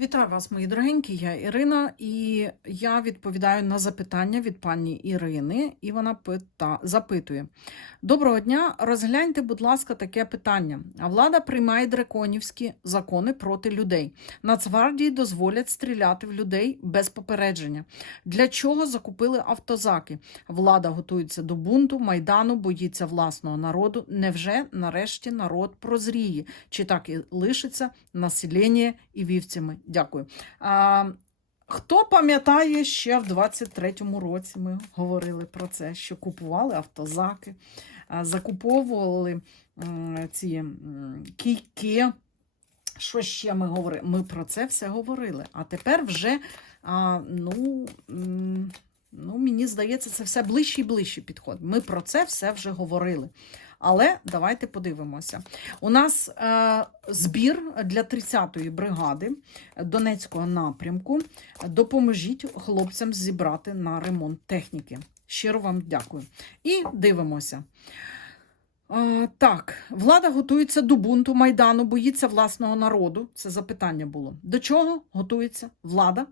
Вітаю вас, мої дорогенькі. Я Ірина, і я відповідаю на запитання від пані Ірини. І вона пита, запитує: Доброго дня, розгляньте, будь ласка, таке питання. А влада приймає драконівські закони проти людей. Нацгвардії дозволять стріляти в людей без попередження. Для чого закупили автозаки? Влада готується до бунту, майдану, боїться власного народу. Невже нарешті народ прозріє? Чи так і лишиться населення і вівцями? Дякую. А, хто пам'ятає, ще в 23-му році ми говорили про це, що купували автозаки, закуповували ці кійки. Що ще ми говорили? Ми про це все говорили. А тепер вже, ну, ну, мені здається, це все ближче і ближче підходить. Ми про це все вже говорили. Але давайте подивимося. У нас е, збір для 30-ї бригади Донецького напрямку. Допоможіть хлопцям зібрати на ремонт техніки. Щиро вам дякую. І дивимося. Е, так, влада готується до бунту Майдану, боїться власного народу. Це запитання було. До чого готується влада,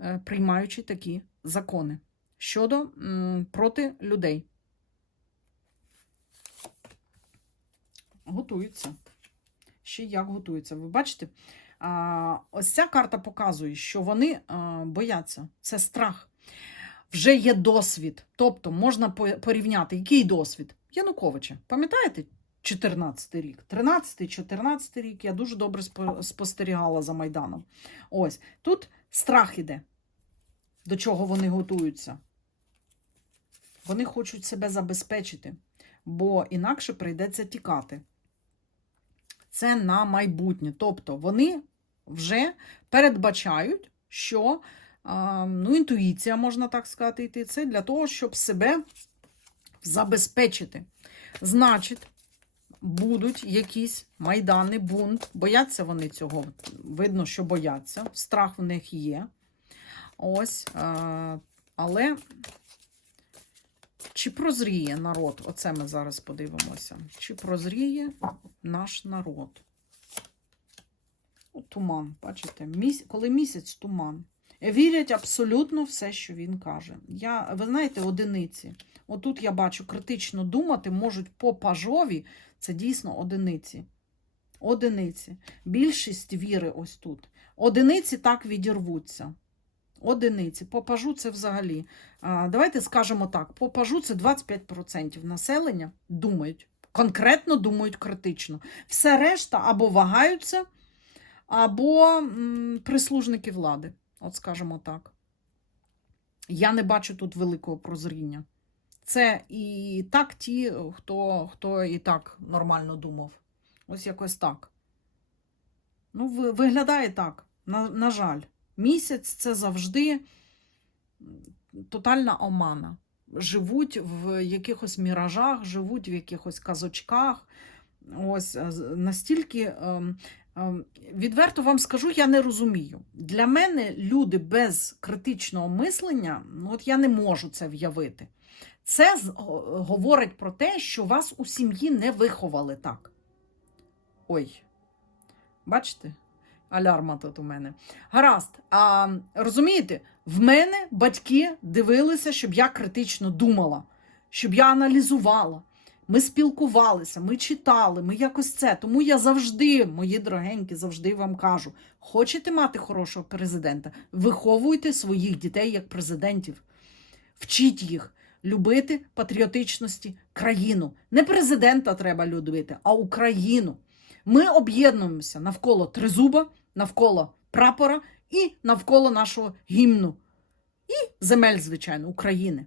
е, приймаючи такі закони щодо проти людей? Готуються. Ще як готуються. Ви бачите? А, ось ця карта показує, що вони бояться. Це страх. Вже є досвід. Тобто можна порівняти, який досвід? Януковича. Пам'ятаєте? 14 рік, 13 14 рік я дуже добре спостерігала за Майданом. Ось тут страх іде. До чого вони готуються? Вони хочуть себе забезпечити, бо інакше прийдеться тікати це на майбутнє. Тобто вони вже передбачають, що ну, інтуїція, можна так сказати, йти, це для того, щоб себе забезпечити. Значить, будуть якісь майдани, бунт. Бояться вони цього. Видно, що бояться. Страх в них є. Ось. Але. Чи прозріє народ? Оце ми зараз подивимося. Чи прозріє наш народ? О, туман, бачите, міс... коли місяць туман. Вірять абсолютно все, що він каже. Я, ви знаєте, одиниці. Отут я бачу, критично думати можуть по пажові, це дійсно одиниці. Одиниці. Більшість віри ось тут. Одиниці так відірвуться. Одиниці. По пажу це взагалі. Давайте скажемо так: по пажу це 25% населення думають, конкретно думають критично. Все решта або вагаються, або прислужники влади. От скажемо так. Я не бачу тут великого прозріння. Це і так ті, хто, хто і так нормально думав. Ось якось так. Ну, виглядає так, на, на жаль. Місяць це завжди тотальна омана. Живуть в якихось міражах, живуть в якихось казочках. Ось е, настільки ем, ем, відверто вам скажу, я не розумію. Для мене люди без критичного мислення, ну от я не можу це в'явити. Це говорить про те, що вас у сім'ї не виховали так. Ой, бачите? Алярма тут у мене. Гаразд. А, розумієте, в мене батьки дивилися, щоб я критично думала, щоб я аналізувала. Ми спілкувалися, ми читали, ми якось це. Тому я завжди, мої дорогенькі, завжди вам кажу: хочете мати хорошого президента? Виховуйте своїх дітей як президентів. Вчіть їх любити патріотичності країну. Не президента треба любити, а Україну. Ми об'єднуємося навколо тризуба, навколо прапора і навколо нашого гімну. І земель, звичайно, України.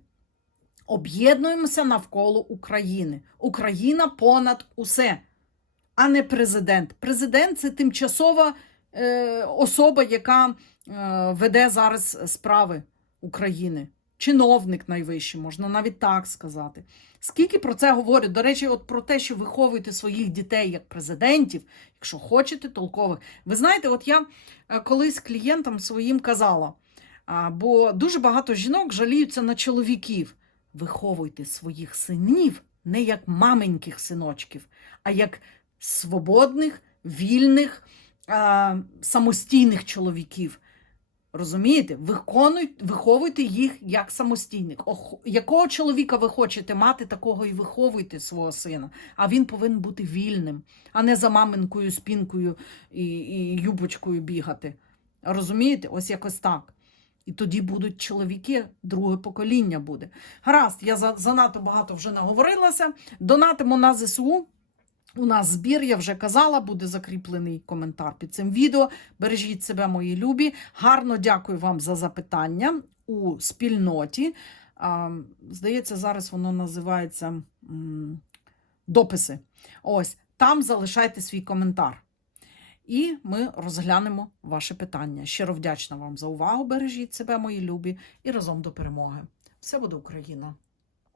Об'єднуємося навколо України. Україна понад усе, а не президент. Президент це тимчасова е, особа, яка е, веде зараз справи України. Чиновник найвищий, можна навіть так сказати. Скільки про це говорять? До речі, от про те, що виховуєте своїх дітей як президентів, якщо хочете, толкових. Ви знаєте, от я е, колись клієнтам своїм казала, бо дуже багато жінок жаліються на чоловіків. Виховуйте своїх синів не як маменьких синочків, а як свободних, вільних, самостійних чоловіків. Розумієте? Виконуйте, виховуйте їх як самостійних. Ох, якого чоловіка ви хочете мати, такого і виховуйте свого сина. А він повинен бути вільним, а не за маминкою спінкою і, і юбочкою бігати. Розумієте? Ось якось так. І тоді будуть чоловіки, друге покоління буде. Гаразд, я за- занадто багато вже наговорилася. Донатимо на ЗСУ. У нас збір, я вже казала, буде закріплений коментар під цим відео. Бережіть себе, мої любі. Гарно дякую вам за запитання у спільноті. Здається, зараз воно називається дописи. Ось там залишайте свій коментар. І ми розглянемо ваше питання. Щиро вдячна вам за увагу. Бережіть себе, мої любі, і разом до перемоги. Все буде Україна!